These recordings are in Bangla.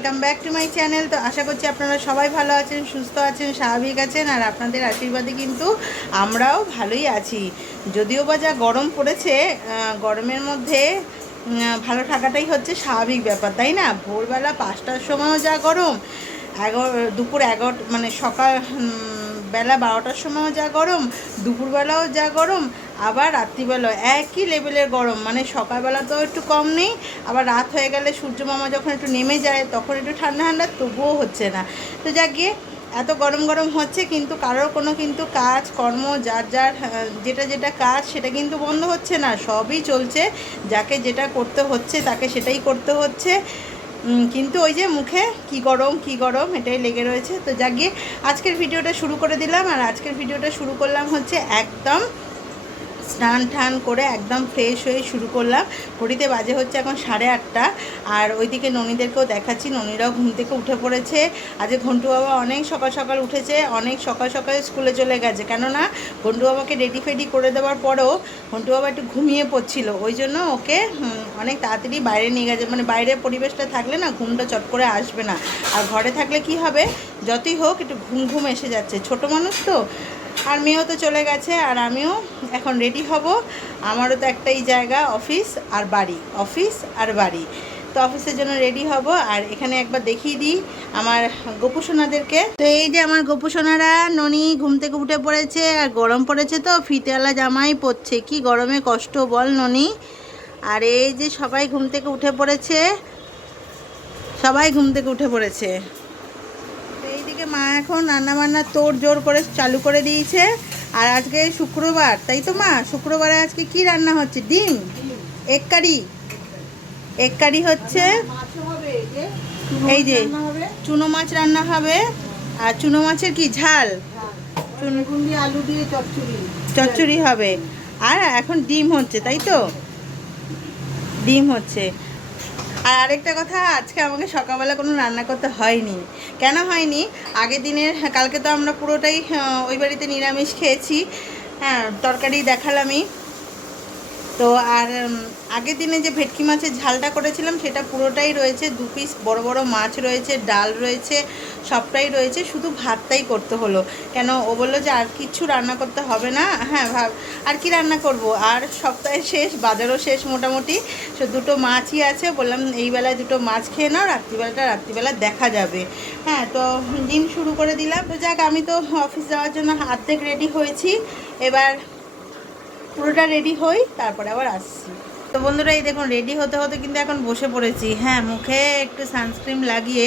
Welcome back to my channel তো আশা করছি আপনারা সবাই ভালো আছেন, সুস্থ আছেন, স্বাভাবিক আছেন, আর আপনাদের আশীর্বাদে কিন্তু আমরাও ভালোই আছি। যদিও বা যা গরম পড়েছে গরমের মধ্যে ভালো থাকাটাই হচ্ছে স্বাভাবিক ব্যাপার, তাই না? ভোরবেলা পাঁচটার সময়ও যা গরম, এগারো, দুপুর এগারো মানে সকাল বেলা বারোটার সময়ও যা গরম, দুপুরবেলাও যা গরম আবার রাত্রিবেলা একই লেভেলের গরম মানে সকালবেলা তো একটু কম নেই, আবার রাত হয়ে গেলে সূর্য মামা যখন একটু নেমে যায় তখন একটু ঠান্ডা ঠান্ডা, তবুও হচ্ছে না। তো যা গিয়ে, এত গরম গরম হচ্ছে কিন্তু কারোর কোনো কিন্তু কাজ, কর্ম, যার যার যেটা যেটা কাজ সেটা কিন্তু বন্ধ হচ্ছে না, সবই চলছে, যাকে যেটা করতে হচ্ছে তাকে সেটাই করতে হচ্ছে। কিন্তু ওই যে মুখে কি গরম কি গরম, এটাই লেগে রয়েছে। তো যা গিয়ে, আজকের ভিডিওটা শুরু করে দিলাম, আর আজকের ভিডিওটা শুরু করলাম হচ্ছে একদম স্নান টান করে একদম ফ্রেশ হয়ে শুরু করলাম। ঘড়িতে বাজে হচ্ছে এখন সাড়ে আটটা। আর ওইদিকে ননীদেরকেও দেখাচ্ছি। ননীরাও ঘুম থেকে উঠে পড়েছে। আজকে ঘন্টু বাবা অনেক সকাল সকাল উঠেছে, অনেক সকাল সকাল স্কুলে চলে গেছে। কেননা ঘন্টু বাবাকে রেডি ফেডি করে দেওয়ার পরেও ঘন্টু বাবা একটু ঘুমিয়ে পড়ছিল। ওই জন্য ওকে অনেক তাড়াতাড়ি বাইরে নিয়ে গেছে। মানে বাইরের পরিবেশটা থাকলে না ঘুমটা চট করে আসবে না। আর ঘরে থাকলে কি হবে? যতই হোক একটু ঘুম ঘুম এসে যাচ্ছে। ছোট মানুষ তো আর মেয়েও তো চলে গেছে আর আমিও এখন রেডি হব। আমারও তো একটাই জায়গা অফিস আর বাড়ি। অফিস আর বাড়ি। তো অফিসের জন্য রেডি হব। আর এখানে একবার দেখিয়ে দিই আমার গোপুসোনাদেরকে। তো এই যে আমার গোপুসোনারা, ননি ঘুম থেকে উঠে পড়েছে আর গরম পড়েছে তো, ফিতেওয়ালা জামাই পরছে। কি গরমে কষ্ট বল ননি। আর এই যে সবাই ঘুম থেকে উঠে পড়েছে, সবাই ঘুম থেকে উঠে পড়েছে। মা এখন রান্না বান্না তোড় জোর করে চালু করে দিয়েছে। আর আজকে শুক্রবার তাই তো মা? শুক্রবারে আজকে কি রান্না হচ্ছে? ডিম? এক কারি? এক কারি হচ্ছে এই যে চুনো মাছ রান্না হবে। আর চুনো মাছের কি? ঝাল? আলু দিয়ে চচ্চড়ি। চচ্চড়ি হবে। আর এখন ডিম হচ্ছে তাই তো? ডিম হচ্ছে। আর আরেকটা কথা, আজকে আমাকে সকালবেলা কোনো রান্না করতে হয়নি। কেন হয়নি? আগের দিনের, কালকে তো আমরা পুরোটাই ওই বাড়িতে নিরামিষ খেয়েছি। হ্যাঁ তরকারি দেখালামই। তো আর আগের দিনে যে ভেটকি মাছের ঝালটা করেছিলাম, সেটা পুরোটাই রয়েছে। দু পিস বড় বড় মাছ রয়েছে, ডাল রয়েছে, সবটাই রয়েছে। শুধু ভাতটাই করতে হলো। কেন, ও বলল যে আর কিচ্ছু রান্না করতে হবে না? হ্যাঁ ভাব, আর কি রান্না করব? আর সপ্তাহে শেষ, বাজারও শেষ মোটামুটি। সে দুটো মাছই আছে, বললাম এই বেলায় দুটো মাছ খেয়ে নাও, রাত্রিবেলাটা রাত্রিবেলা দেখা যাবে। হ্যাঁ তো দিন শুরু করে দিলাম। তো যাক, আমি তো অফিস যাওয়ার জন্য অর্ধেক রেডি হয়েছি। এবার পুরোটা রেডি হই তারপরে আবার আসছি। তো বন্ধুরা, এই দেখুন রেডি হতে হতে কিন্তু এখন বসে পড়েছি। হ্যাঁ মুখে একটু সানস্ক্রিন লাগিয়ে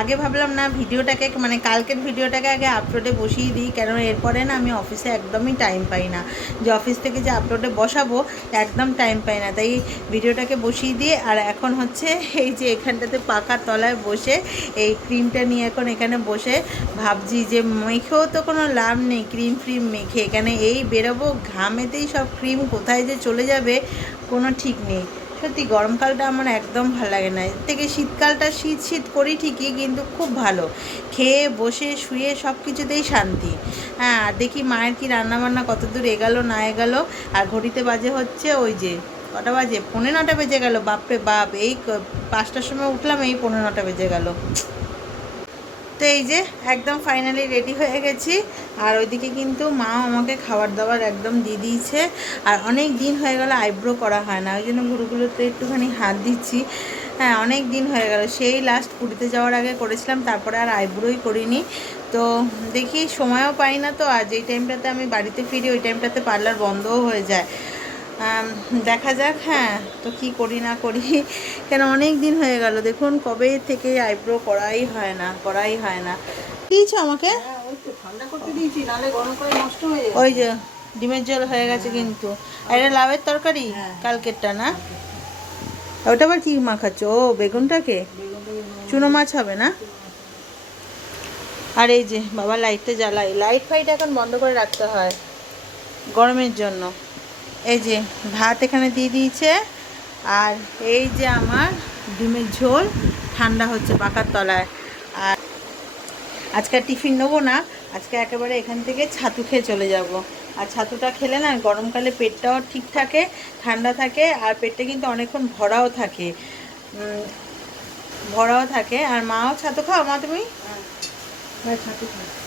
আগে ভাবলাম না ভিডিওটাকে মানে কালকের ভিডিওটাকে আগে আপলোডে বসিয়ে দিই কেন এরপরে না আমি অফিসে একদমই টাইম পাই না। যে অফিস থেকে যে আপলোডে বসাবো, একদম টাইম পাই না। তাই ভিডিওটাকে বসিয়ে দিয়ে, আর এখন হচ্ছে এই যে এখানটাতে পাকার তলায় বসে, এই ক্রিমটা নিয়ে এখন এখানে বসে ভাবছি যে মেখেও তো কোনো লাভ নেই ক্রিম ফ্রিম মেখে। এখানে এই বেরোবো, ঘামেতেই সব ক্রিম কোথায় যে চলে যাবে, কোনো ঠিক নেই। সত্যি গরমকালটা আমার একদম ভালো লাগে না। থেকে শীতকালটা শীত শীত করি ঠিকই কিন্তু খুব ভালো। খেয়ে, বসে, শুয়ে সব কিছুতেই শান্তি। হ্যাঁ আর দেখি মায়ের কি রান্নাবান্না কত দূর এগালো, না এগালো। আর ঘড়িতে বাজে হচ্ছে ওই যে, কটা বাজে? পনেরো নটা বেজে গেল। বাপরে বাপ, এই পাঁচটার সময় উঠলাম, এই পনেরো নটা বেজে গেল। তো এই যে একদম ফাইনালি রেডি হয়ে গেছি। আর ওইদিকে কিন্তু মা আমাকে খাবার দাবার একদম দিয়ে দিয়েছে। আর অনেক দিন হয়ে গেল আইব্রো করা হয় না, ওই জন্য ঘুরুগুলোতে একটুখানি হাত দিচ্ছি। হ্যাঁ অনেক দিন হয়ে গেল। সেই লাস্ট পুরীতে যাওয়ার আগে করেছিলাম, তারপরে আর আইব্রোই করিনি। তো দেখি সময়ও পাই না তো আর যেই টাইমটাতে আমি বাড়িতে ফিরি, ওই টাইমটাতে পার্লার বন্ধও হয়ে যায়। দেখা যাক হ্যাঁ তো কি করি না করি। কেন অনেক দিন হয়ে গেল দেখুন কবে থেকে আইব্রো করাই হয় না করাই হয় না। দিয়েছ আমাকে? হ্যাঁ ওই ঠান্ডা করতে দিয়েছি নালে নষ্ট ওই যে ডিমের জল হয়ে গেছে কিন্তু। আর এটা লাভের তরকারি? হ্যাঁ। কালকেরটা না? ওটা আবার কি মাখাচ্ছ ও বেগুনটাকে? চুনো মাছ হবে না? আর এই যে বাবা লাইটটা জ্বালাই। লাইট ফাইট এখন বন্ধ করে রাখতে হয় গরমের জন্য। এই যে ভাত এখানে দিয়ে দিয়েছে। আর এই যে আমার ডিমের ঝোল ঠান্ডা হচ্ছে পাকার তলায়। আর আজকে টিফিন নেব না আজকে একেবারে এখান থেকে ছাতু খেয়ে চলে যাব। আর ছাতুটা খেলে না গরমকালে পেটটাও ঠিক থাকে ঠান্ডা থাকে আর পেটটা কিন্তু অনেকক্ষণ ভরাও থাকে। ভরাও থাকে। আর মাও ছাতু খাও মা তুমি? হ্যাঁ।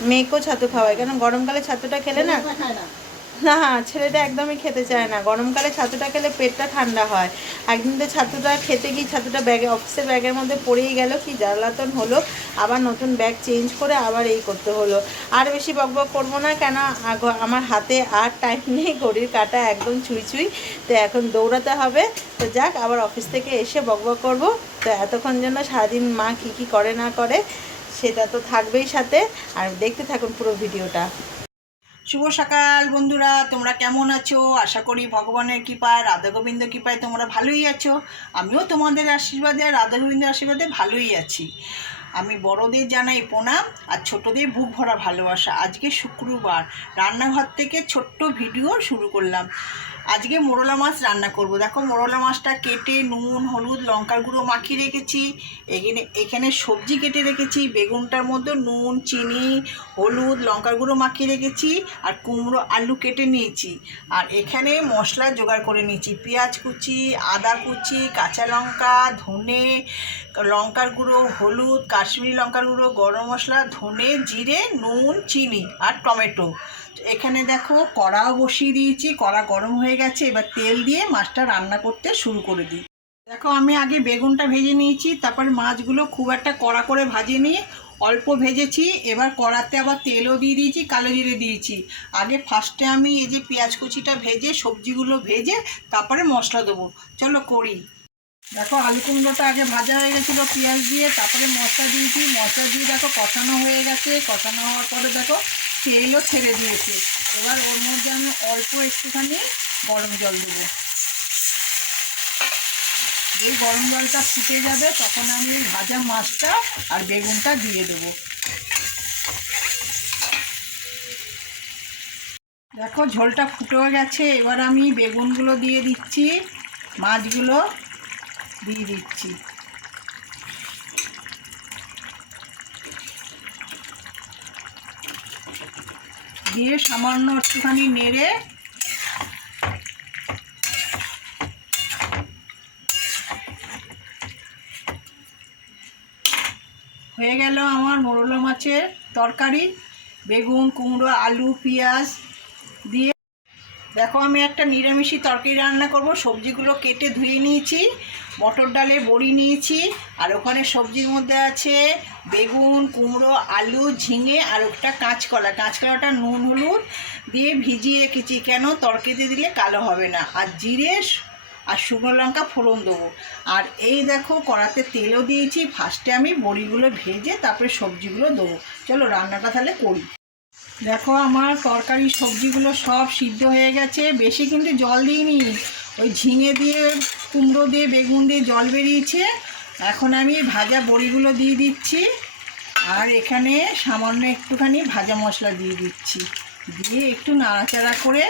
মেয়েকেও ছাতু খাওয়ায় কেন গরমকালে ছাতুটা খেলে না। না, ছেলেটা একদমই খেতে চায় না। গরমকালে ছাতুটা খেলে পেটটা ঠান্ডা হয়। একদিন তো ছাতুটা খেতে গিয়ে ছাতুটা ব্যাগে, অফিসের ব্যাগের মধ্যে পড়েই গেল, কি জ্বালাতন হলো। আবার নতুন ব্যাগ চেঞ্জ করে আবার এই করতে হলো। আর বেশি বকবক করব না, কেন? আমার হাতে আর টাইম নেই, ঘড়ির কাটা একদম ছুঁই ছুঁই তো এখন দৌড়াতে হবে। তো যাক, আবার অফিস থেকে এসে বকবক করব। তো এতক্ষণ জন্য সারাদিন মা কী কী করে না করে, সেটা তো থাকবেই সাথে। আর দেখতে থাকুন পুরো ভিডিওটা। শুভ সকাল বন্ধুরা, তোমরা কেমন আছো? আশা করি ভগবানের কৃপায়, রাধা গোবিন্দ কৃপায় তোমরা ভালোই আছো। আমিও তোমাদের আশীর্বাদে, রাধা গোবিন্দের আশীর্বাদে ভালোই আছি। আমি বড়দের জানাই প্রণাম, আর ছোটদের বুক ভরা ভালোবাসা। আজকে শুক্রবার, রান্নাঘর থেকে ছোট্ট ভিডিও শুরু করলাম। আজকে মোরলা মাছ রান্না করব। দেখো মোরলা মাছটা কেটে নুন, হলুদ, লঙ্কার গুঁড়ো মাখিয়ে রেখেছি। এখানে এখানে সবজি কেটে রেখেছি, বেগুনটার মধ্যে নুন, চিনি, হলুদ, লঙ্কার গুঁড়ো মাখিয়ে রেখেছি আর কুমড়ো, আলু কেটে নিয়েছি। আর এখানে মশলা জোগাড় করে নিয়েছি। পেঁয়াজ কুচি, আদা কুচি, কাঁচা লঙ্কা, ধনে, লঙ্কার গুঁড়ো, হলুদ, কাশ্মীরি লঙ্কার গুঁড়ো, গরম মশলা, ধনে, জিরে, নুন, চিনি আর টমেটো। এখানে দেখো কড়াও বসিয়ে দিয়েছি, কড়া গরম হয়ে গেছে, এবার তেল দিয়ে মাছটা রান্না করতে শুরু করে দিই। দেখো আমি আগে বেগুনটা ভেজে নিয়েছি, তারপর মাছগুলো খুব একটা কড়া করে ভাজিনি, অল্প ভেজেছি, এবার কড়াতে আবার তেলও দিয়ে দিয়েছি, কালো জিরে দিয়েছি। আগে ফার্স্টে আমি এই যে পেঁয়াজ কুচিটা ভেজে, সবজিগুলো ভেজে, তারপরে মশলা দেবো। চলো করি। দেখো আলু কুমড়োটা আগে ভাজা হয়ে গেছিল, পেঁয়াজ দিয়ে, তারপরে মশলা দিয়েছি। মশলা দিয়ে দেখো কষানো হয়ে গেছে। কষানো হওয়ার পরে দেখো তেলও ছেড়ে দিয়েছে। এবার ওর মধ্যে আমি অল্প একটুখানি গরম জল দেবো। যেই গরম জলটা ফুটে যাবে, তখন আমি ভাজা মাছটা আর বেগুনটা দিয়ে দেবো। দেখো ঝোলটা ফুটেও গেছে। এবার আমি বেগুনগুলো দিয়ে দিচ্ছি। মাছগুলো দিয়ে দিচ্ছি। দিয়ে সামান্য একটুখানি নেড়ে হয়ে গেল আমার মোরলা মাছের তরকারি। বেগুন, কুমড়ো, আলু, পেঁয়াজ দিয়ে দেখো, আমি একটা নিরামিষি তরকারি রান্না করব। সবজিগুলো কেটে ধুয়ে নিয়েছি, মটর ডালে বড়ি নিয়েছি, আর ওখানে সবজির মধ্যে আছে বেগুন, কুমড়ো, আলু, ঝিঙে, আর একটা কাঁচকলা। কাঁচকলাটা নুন, হলুদ দিয়ে ভিজিয়ে রেখেছি। কেন? তরকারিতে দিলে কালো হবে না। আর জিরে আর শুকনো লঙ্কা ফোড়ন দেবো। আর এই দেখো, কড়াতে তেলও দিয়েছি। ফার্স্টে আমি বড়িগুলো ভেজে তারপরে সবজিগুলো দেবো। চলো, রান্নাটা তাহলে করি। দেখো আমার তরকারি সবজিগুলো সব সিদ্ধ হয়ে গেছে। বেশি কিন্তু জল দিইনি। ওই ঝিঙে দিয়ে, কুমড়ো দিয়ে, বেগুন দিয়ে জল বেরিয়েছে। এখন আমি ভাজা বড়িগুলো দিয়ে দিচ্ছি। আর এখানে সামান্য একটুখানি ভাজা মশলা দিয়ে দিচ্ছি। দিয়ে একটু নাড়াচাড়া করে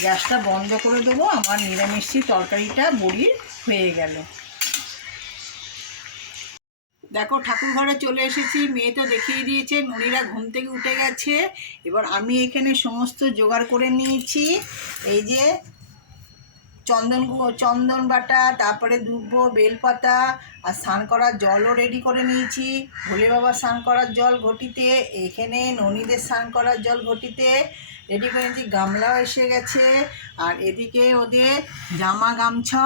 গ্যাসটা বন্ধ করে দেবো। আমার নিরামিষি তরকারিটা বড়ির হয়ে গেল। দেখো ঠাকুর ঘরে চলে এসেছি, মেয়ে তো দেখিয়ে দিয়েছে, ননিরা ঘুম থেকে উঠে গেছে। এবার আমি এখানে সমস্ত জোগাড় করে নিয়েছি। এই যে চন্দন চন্দন বাটা, তারপরে দুব্ব, বেলপাতা, আর স্নান করার জলও রেডি করে নিয়েছি। ভোলে বাবা স্নান করার জল ঘটিতে, এখানে ননীদের স্নান করার জল ঘটিতে রেডি করে নিয়েছি। গামলাও এসে গেছে, আর এদিকে ওদের জামা গামছা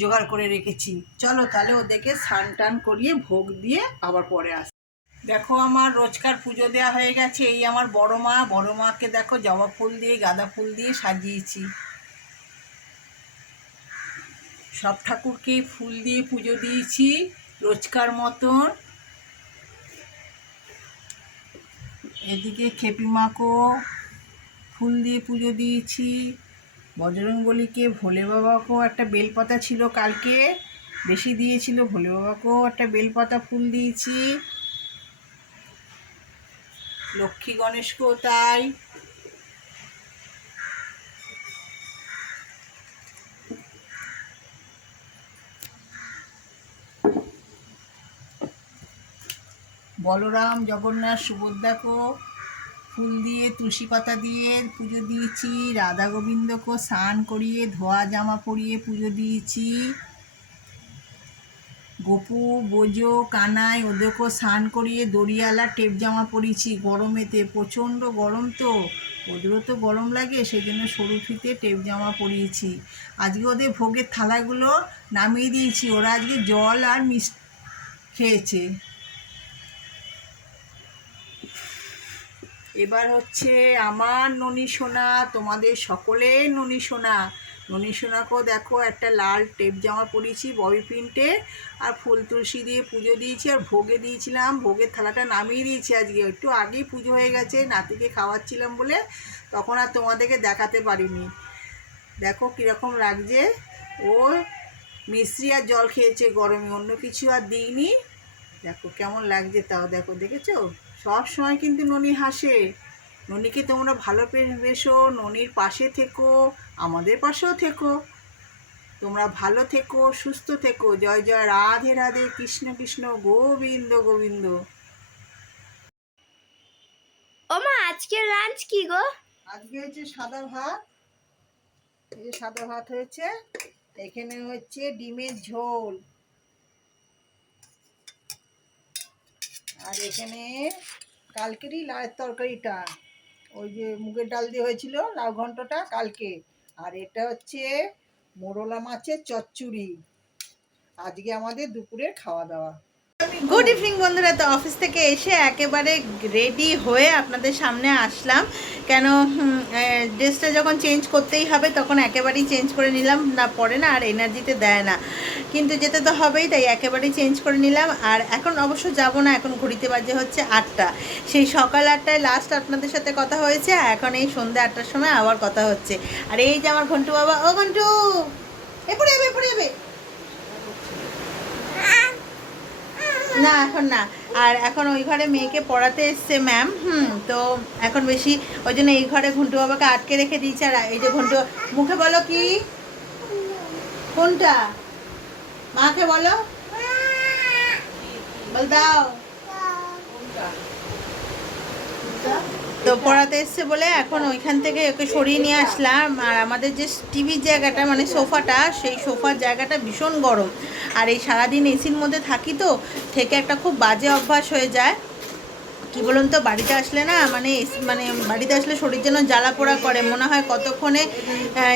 জোগাড় করে রেখেছি। চলো তাহলে ওদেরকে স্নান টান করিয়ে ভোগ দিয়ে আবার পরে আস। দেখো আমার রোজকার পুজো দেওয়া হয়ে গেছে। এই আমার বড় মা, বড় মাকে দেখো জবা ফুল দিয়ে, গাঁদা ফুল দিয়ে সাজিয়েছি। সব ঠাকুরকেই ফুল দিয়ে পুজো দিয়েছি রোজকার মতন। এদিকে খেপি মাকেও ফুল দিয়ে পুজো দিয়েছি। বজরংবলীকে ভোলে বাবাকেও একটা বেলপাতা ছিল কালকে। বেশি দিয়েছিল ভোলে বাবাকেও একটা বেলপাতা ফুল দিয়েছি। লক্ষ্মী গণেশকেও তাই। বলরাম, জগন্নাথ, সুভদ্রাকেও ফুল দিয়ে, তুলসী পাতা দিয়ে পুজো দিয়েছি, রাধা গোবিন্দকে স্নান করিয়ে, ধোয়া জামা পরিয়ে পুজো দিয়েছি। গপু, বোজো, কানাই ওদেরকেও স্নান করিয়ে দড়িয়ালা, টেপ জামা পরিয়েছি। গরমেতে, প্রচণ্ড গরম তো, ওদেরও তো গরম লাগে সেই জন্য সরু ফিতে টেপ জামা পরিয়েছি। আজকে ওদের ভোগের থালাগুলো নামিয়ে দিয়েছি, ওরা আজকে জল আর মিষ্টি খেয়েছে। এবার হচ্ছে আমার ননী সোনা, তোমাদের সকলের ননী সোনা। ননী সোনাকেও দেখো একটা লাল টেপ জামা পরিয়েছি, ববি প্রিন্টে, আর ফুল তুলসী দিয়ে পুজো দিয়েছি, আর ভোগে দিয়েছিলাম। ভোগের থালাটা নামিয়ে দিয়েছি আজকে, একটু আগেই পুজো হয়ে গেছে, নাতিকে খাওয়াচ্ছিলাম বলে, তখন আর তোমাদেরকে দেখাতে পারিনি। দেখো কীরকম লাগছে। ও মিশ্রি আর জল খেয়েছে গরমে, অন্য কিছু আর দিইনি। দেখো কেমন লাগছে তাও দেখো দেখেছ? সব সময় কিন্তু ননি হাসে। ননিকে তোমরা ভালো বেসো ননির পাশে থেকো আমাদের পাশেও থেকো। তোমরা ভালো থেকো সুস্থ থেকো। জয় জয় রাধে রাধে কৃষ্ণ কৃষ্ণ গোবিন্দ গোবিন্দ। ও মা আজকে লাঞ্চ কি গো? আজকে হচ্ছে সাদা ভাত। এই যে সাদা ভাত হয়েছে এখানে হচ্ছে ডিমের ঝোল। আর এখানে কালকেরই লাউয়ের তরকারিটা। ওই যে মুগের ডাল দিয়ে হয়েছিল লাউ ঘন্টটা কালকে। আর এটা হচ্ছে মোরলা মাছের চচ্চড়ি। আজকে আমাদের দুপুরের খাওয়া দাওয়া। গুড ইভিনিং বন্ধুরা। তো অফিস থেকে এসে একেবারে রেডি হয়ে আপনাদের সামনে আসলাম। কেন ড্রেসটা যখন চেঞ্জ করতেই হবে, তখন একেবারেই চেঞ্জ করে নিলাম। না, পরে না, আর এনার্জিতে দেয় না। কিন্তু যেতে তো হবেই, তাই একেবারেই চেঞ্জ করে নিলাম। আর এখন অবশ্য যাব না, এখন ঘুরিতে বাজে হচ্ছে আটটা। সেই সকাল আটটায় লাস্ট আপনাদের সাথে কথা হয়েছে এখন এই সন্ধ্যে আটটার সময় আবার কথা হচ্ছে। আর এই যে আমার ঘন্টু বাবা, ও ঘন্টু! এপরে যাবে এপরে যাবে! না, এখন না। আর এখন ওই ঘরে মেয়েকে পড়াতে এসছে ম্যাম হুম, তো এখন বেশি ওই জন্য এই ঘরে ঘুন্টু বাবাকে আটকে রেখে দিয়েছে। আর এই যে ঘন্টু, মুখে বলো কি? কোনটা? মাকে বলো। বল দাও। তো পড়াতে এসছে বলে এখন ওইখান থেকে ওকে সরিয়ে নিয়ে আসলাম। আর আমাদের যে টিভির জায়গাটা মানে সোফাটা, সেই সোফার জায়গাটা ভীষণ গরম। আর এই সারাদিন এসির মধ্যে থাকি তো, থেকে একটা খুব বাজে অভ্যাস হয়ে যায়। কি বলুন তো বাড়িতে আসলে না মানে মানে বাড়িতে আসলে শরীর যেন জ্বালা পোড়া করে মনে হয় কতক্ষণে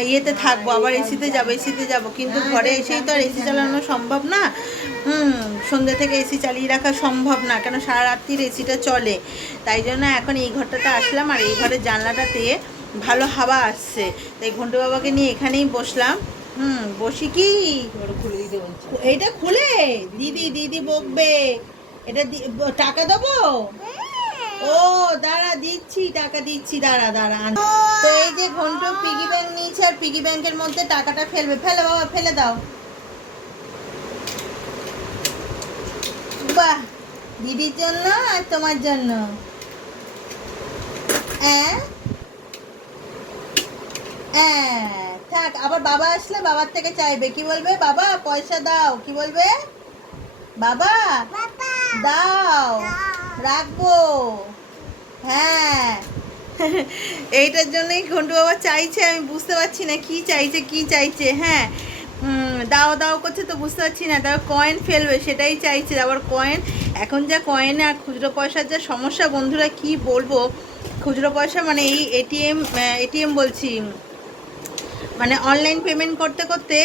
ইয়েতে থাকব আবার এসিতে যাব এসিতে যাব কিন্তু ঘরে এসেই তো আর এসি চালানো সম্ভব না। হুম সন্ধ্যে থেকে এসি চালিয়ে রাখা সম্ভব না কেন সারা রাত্রির এসিটা চলে। তাই জন্য এখন এই ঘরটাতে আসলাম আর এই ঘরের জানলাটা জানলাটাতে ভালো হাওয়া আসছে। তাই ঘন্টু বাবাকে নিয়ে এখানেই বসলাম। হুম বসি কি? এইটা খুলে? দিদি দিদি বকবে। এটা টাকা দেবো? ও দাঁড়া দিচ্ছি টাকা দিচ্ছি দাঁড়া দাঁড়া। তো এই যে ঘন্ট পিগি ব্যাংক নিয়েছে আর পিগি ব্যাংকের মধ্যে টাকাটা ফেলবে। ফেলে বাবা ফেলে দাও। বাহ দিদির জন্য আর তোমার জন্য। হ্যাঁ হ্যাঁ থাক আবার বাবা আসলে বাবার থেকে চাইবে। কি বলবে? বাবা পয়সা দাও কি বলবে? বাবা দাও, রাখব। হ্যাঁ। এইটার জন্যই ঘন্টু বাবা চাইছে, আমি বুঝতে পারছি না কি চাইছে কি চাইছে হ্যাঁ। দাও দাও করছে তো বুঝতে পারছি না, তারপর কয়েন ফেলবে, সেটাই চাইছে, আবার কয়েন এখন যা কয়েন আর খুচরো পয়সার যা সমস্যা, বন্ধুরা কি বলব? খুচরো পয়সা মানে এই এটিএম এটিএম বলছি। মানে অনলাইন পেমেন্ট করতে করতে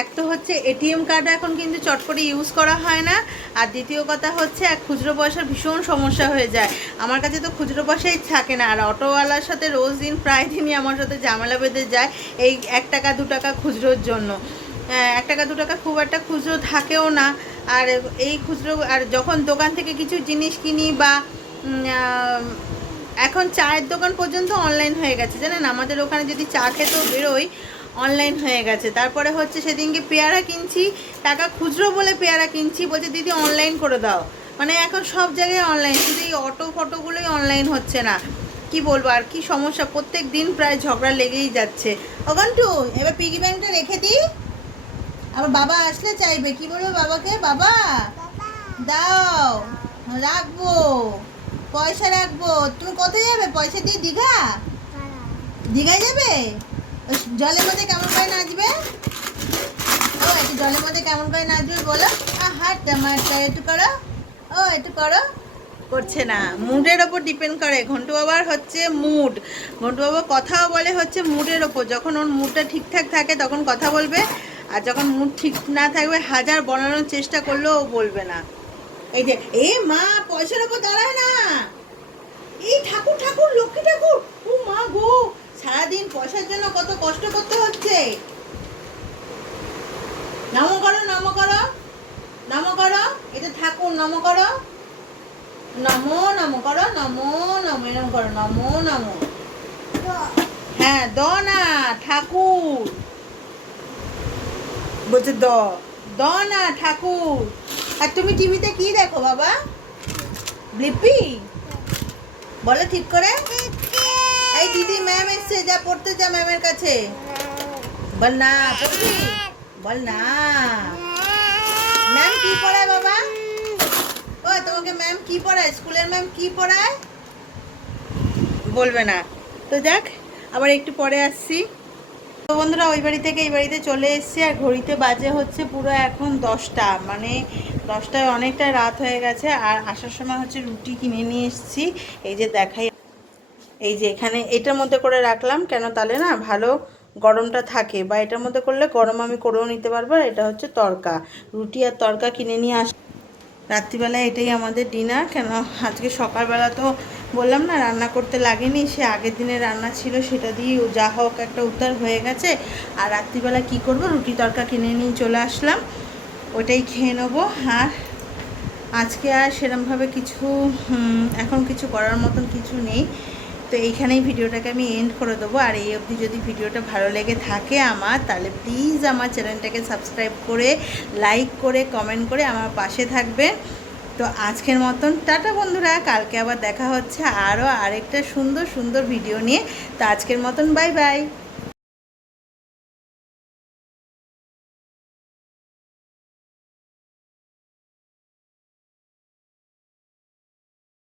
এক তো হচ্ছে এটিএম কার্ড এখন কিন্তু চট করে ইউজ করা হয় না। আর দ্বিতীয় কথা হচ্ছে এক খুচরো পয়সার ভীষণ সমস্যা হয়ে যায়। আমার কাছে তো খুচরো পয়সাই থাকে না। আর অটোওয়ালার সাথে রোজ দিন প্রায় দিনই আমার সাথে ঝামেলা বেঁধে যায় এই এক টাকা, দু টাকা খুচরোর জন্য। এক টাকা, দু টাকা খুব একটা খুচরো থাকেও না। আর এই খুচরো, আর যখন দোকান থেকে কিছু জিনিস কিনি বা এখন চায়ের দোকান পর্যন্ত অনলাইন হয়ে গেছে। জানেন, আমাদের ওখানে যদি চা খেতেও বেরোই অনলাইন হয়ে গেছে। তারপরে হচ্ছে সেদিনকে পেয়ারা কিনছি টাকা খুচরো বলে পেয়ারা কিনছি বলছে দিদি অনলাইন করে দাও। মানে এখন সব জায়গায় অনলাইন শুধু এই অটো ফটোগুলোই অনলাইন হচ্ছে না। কি বলব আর কি সমস্যা? প্রত্যেক দিন প্রায় ঝগড়া লেগেই যাচ্ছে। অগন্টু এবার পিগি ব্যাংকটা রেখে দিই। আবার বাবা আসলে চাইবে। কি বলব বাবাকে? বাবা দাও রাখব পয়সা রাখব। তুমি কোথায় যাবে? পয়সা দিয়ে দীঘা? দীঘায় যাবে? জলের মধ্যে কেমন করে নাচবে? ও, একটু জলের মধ্যে কেমন করে নাচবে বলো? আহা টমাটার একটু করো। ও, একটু করো। করছে না। মুডের ওপর ডিপেন্ড করে। ঘন্টু বাবার হচ্ছে মুড ঘন্টু বাবা কথাও বলে হচ্ছে মুডের ওপর। যখন ওর মুডটা ঠিকঠাক থাকে, তখন কথা বলবে। আর যখন মুড ঠিক না থাকবে, হাজার বলানোর চেষ্টা করলেও ও বলবে না। এই যে, এ মা, পয়সার ওপর দাঁড়ায় না। এই ঠাকুর ঠাকুর, লক্ষ্মী ঠাকুর। ও মা গো। সারাদিন পয়সার জন্য কত কষ্ট করতে হচ্ছে? নম করো নম করো নম করো এটা ঠাকুর নম করো। নমো, নম করো, নমো, নম এরম করো, নমো, নম। হ্যাঁ দ না, ঠাকুর। বলছে দ। দ না, ঠাকুর। আর তুমি টিভিতে কি দেখো বাবা? ব্লিপি? বলো ঠিক করে। এই দিদি ম্যাম এসছে, যা পড়তে যা ম্যামের কাছে। বল না, পড়বি? বল না। ম্যাম কি পড়ায় বাবা? ও, তোমাকে ম্যাম কি পড়ায়? স্কুলের ম্যাম কি পড়ায়? বলবে না। তো যাক, আবার একটু পরে আসছি। তো বন্ধুরা, ওই বাড়ি থেকে এই বাড়িতে চলে এসেছি, আর ঘড়িতে বাজে হচ্ছে পুরো এখন দশটা। মানে দশটায় অনেকটা রাত হয়ে গেছে, আর আসার সময় হচ্ছে রুটি কিনে নিয়ে এসেছি। এই যে দেখাই এই যে এখানে এটার মধ্যে করে রাখলাম, কেন তাহলে না ভালো গরমটা থাকে বা এটার মধ্যে করলে গরম আমি করেও নিতে পারব, আর এটা হচ্ছে তরকা। রুটি আর তরকা কিনে নিয়ে আস রাত্রিবেলা এটাই আমাদের ডিনার কেন আজকে সকালবেলা তো বললাম না রান্না করতে লাগেনি, সে আগের দিনে রান্না ছিল সেটা দিয়ে যা হোক একটা উদ্ধার হয়ে গেছে। আর রাত্রিবেলা কি করব? রুটি তরকা কিনে নিয়ে চলে আসলাম, ওটাই খেয়ে নেব। আর আজকে আর সেরমভাবে কিছু এখন কিছু করার মতন কিছু নেই। তো এইখানেই ভিডিওটাকে আমি এন্ড করে দেবো। আর এই অবধি যদি ভিডিওটা ভালো লেগে থাকে আমার, তাহলে প্লিজ আমার চ্যানেলটাকে সাবস্ক্রাইব করে লাইক করে কমেন্ট করে আমার পাশে থাকবে। তো আজকের মতন টাটা বন্ধুরা, কালকে আবার দেখা হচ্ছে আরও আরেকটা সুন্দর সুন্দর ভিডিও নিয়ে। তো আজকের মতন বাই বাই